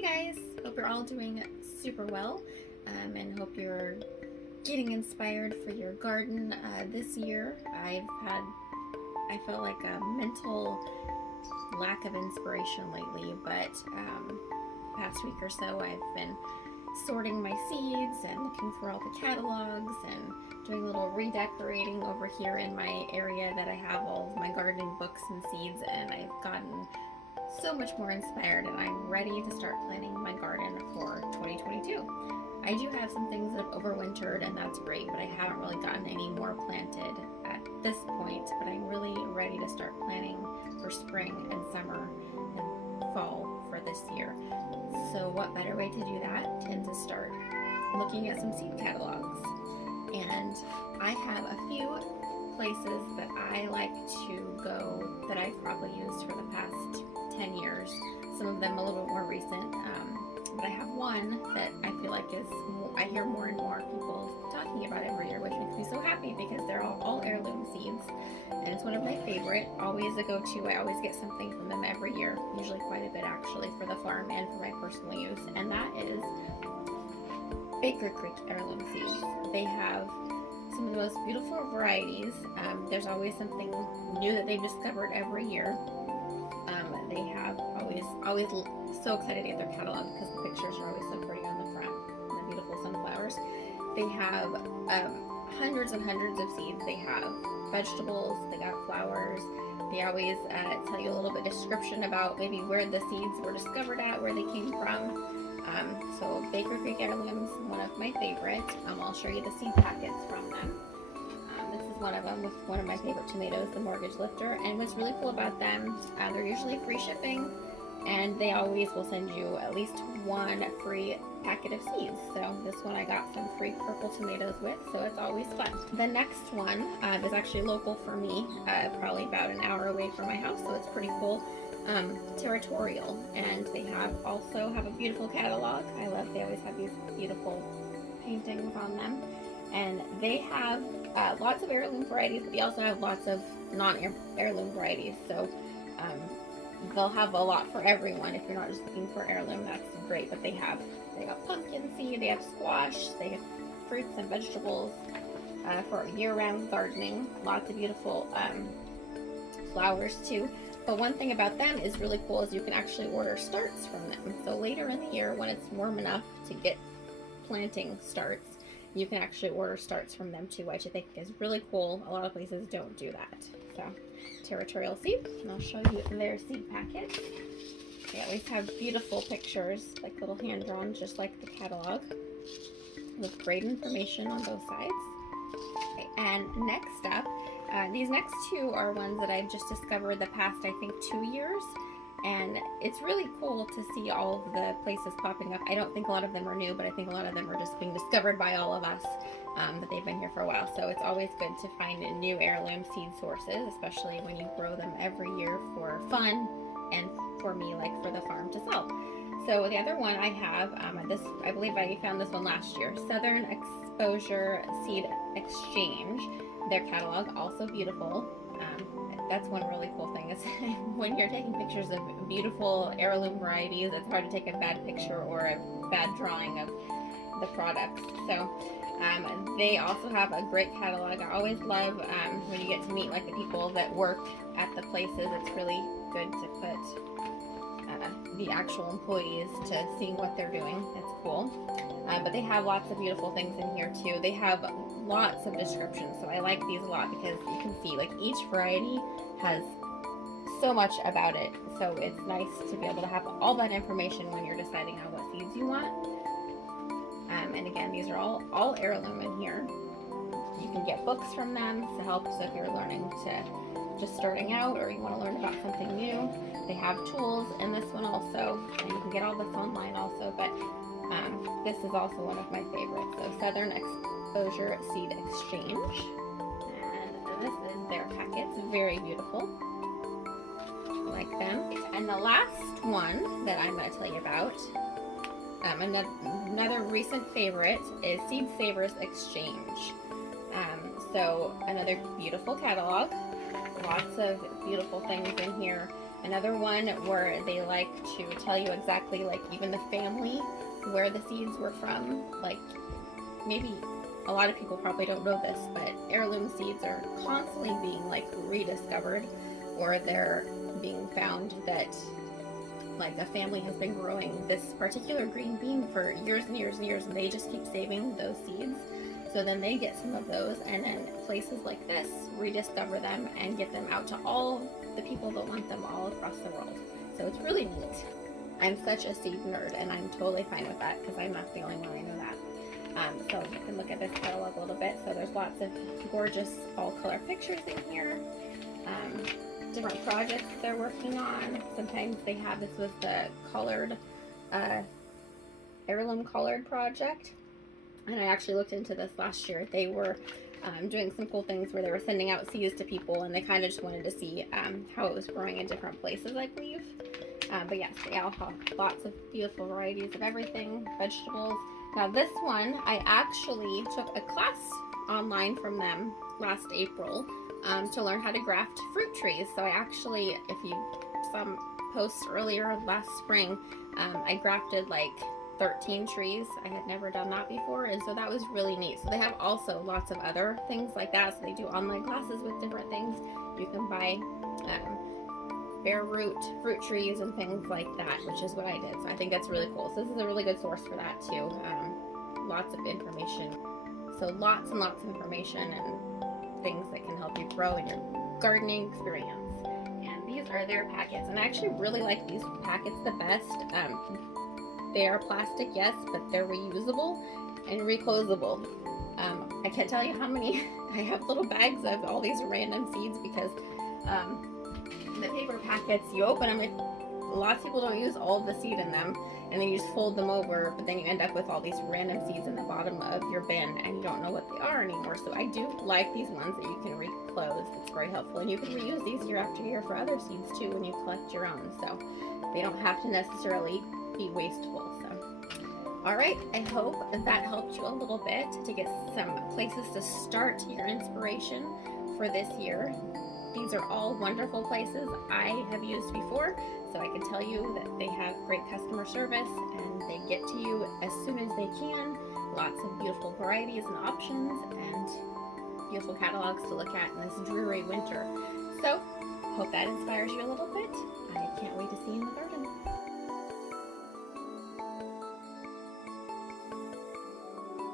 Hey guys, hope you're all doing super well and hope you're getting inspired for your garden this year. I felt like a mental lack of inspiration lately, but past week or so I've been sorting my seeds and looking through all the catalogs and doing a little redecorating over here in my area that I have all of my gardening books and seeds, and I've gotten so much more inspired and I'm ready to start planning my garden for 2022. I do have some things that have overwintered and that's great, but I haven't really gotten any more planted at this point, but I'm really ready to start planning for spring and summer and fall for this year. So what better way to do that than to start looking at some seed catalogs. And I have a few places that I like to go that I've probably used for the past 10 years, some of them a little bit more recent, but I have one that I feel like I hear more and more people talking about every year, which makes me so happy because they're all heirloom seeds, and it's one of my favorite, always a go-to. I always get something from them every year, usually quite a bit actually, for the farm and for my personal use, and that is Baker Creek Heirloom Seeds. They have some of the most beautiful varieties. There's always something new that they've discovered every year. They have always so excited to get their catalog because the pictures are always so pretty on the front, the beautiful sunflowers. They have hundreds and hundreds of seeds. They have vegetables, they got flowers. They always tell you a little bit description about maybe where the seeds were discovered at, where they came from. So Baker Creek Heirlooms, one of my favorites. I'll show you the seed packets from them. This is one of them with one of my favorite tomatoes, the Mortgage Lifter. And what's really cool about them, they're usually free shipping, and they always will send you at least one free packet of seeds. So this one I got some free purple tomatoes with, so it's always fun. The next one is actually local for me, probably about an hour away from my house, so it's pretty cool. Territorial, and they also have a beautiful catalog. They always have these beautiful paintings on them, and they have lots of heirloom varieties, but they also have lots of non-heirloom varieties, so they'll have a lot for everyone. If you're not just looking for heirloom, that's great. But they got pumpkin seed, they have squash, they have fruits and vegetables for year-round gardening. Lots of beautiful flowers too. But one thing about them is really cool is you can actually order starts from them. So later in the year, when it's warm enough to get planting starts, you can actually order starts from them too, which I think is really cool. A lot of places don't do that. So Territorial Seed, and I'll show you their seed packet. They always have beautiful pictures, like little hand-drawn, just like the catalog, with great information on both sides. Okay, and next up, these next two are ones that I've just discovered the past, I think, 2 years. And it's really cool to see all of the places popping up. I don't think a lot of them are new, but I think a lot of them are just being discovered by all of us, but they've been here for a while. So it's always good to find new heirloom seed sources, especially when you grow them every year for fun and for me, like for the farm to sell. So the other one I have, I believe I found this one last year, Southern Exposure Seed Exchange. Their catalog, also beautiful. That's one really cool thing is when you're taking pictures of beautiful heirloom varieties, it's hard to take a bad picture or a bad drawing of the product. So they also have a great catalog. I always love when you get to meet like the people that work at the places. It's really good to put the actual employees to seeing what they're doing. It's cool. But they have lots of beautiful things in here too. They have lots of descriptions, so I like these a lot because you can see like each variety has so much about it. So it's nice to be able to have all that information when you're deciding on what seeds you want. And again, these are all heirloom in here. You can get books from them to help. So if you're learning to just starting out or you want to learn about something new, they have tools in this one also, and you can get all this online also. But this is also one of my favorites. So Southern Exposure Seed Exchange, and this is their packet. It's very beautiful. I like them. And the last one that I'm going to tell you about, another recent favorite, is Seed Savers Exchange. So another beautiful catalog. Lots of beautiful things in here. Another one where they like to tell you exactly, like, even the family where the seeds were from. Like, maybe a lot of people probably don't know this, but heirloom seeds are constantly being like rediscovered, or they're being found that like a family has been growing this particular green bean for years and years and years, and they just keep saving those seeds. So then they get some of those, and then places like this rediscover them and get them out to all the people that want them all across the world. So it's really neat. I'm such a seed nerd, and I'm totally fine with that because I'm not the only one, I know that. So you can look at this catalog a little bit. So there's lots of gorgeous fall color pictures in here. Different projects they're working on. Sometimes they have, this was the colored, heirloom colored project. And I actually looked into this last year. They were doing some cool things where they were sending out seeds to people, and they kind of just wanted to see how it was growing in different places, I believe. But yes, they all have lots of beautiful varieties of everything, vegetables. Now this one, I actually took a class online from them last April to learn how to graft fruit trees. So I actually, if you saw some posts earlier last spring, I grafted like 13 trees. I had never done that before, and so that was really neat. So they have also lots of other things like that. So they do online classes with different things. You can buy bare root fruit trees and things like that, which is what I did. So I think that's really cool. So this is a really good source for that too. Lots of information. So lots and lots of information and things that can help you grow in your gardening experience. And these are their packets, and I actually really like these packets the best. They are plastic, yes, but they're reusable and reclosable. I can't tell you how many. I have little bags of all these random seeds because the paper packets, you open them, lots of people don't use all of the seed in them, and then you just fold them over, but then you end up with all these random seeds in the bottom of your bin, and you don't know what they are anymore. So I do like these ones that you can reclose. It's very helpful, and you can reuse these year after year for other seeds too when you collect your own, so they don't have to necessarily be wasteful. So all right, I hope that helped you a little bit to get some places to start your inspiration for this year. These are all wonderful places I have used before, so I can tell you that they have great customer service and they get to you as soon as they can. Lots of beautiful varieties and options and beautiful catalogs to look at in this dreary winter. So, hope that inspires you a little bit. I can't wait to see you in the garden.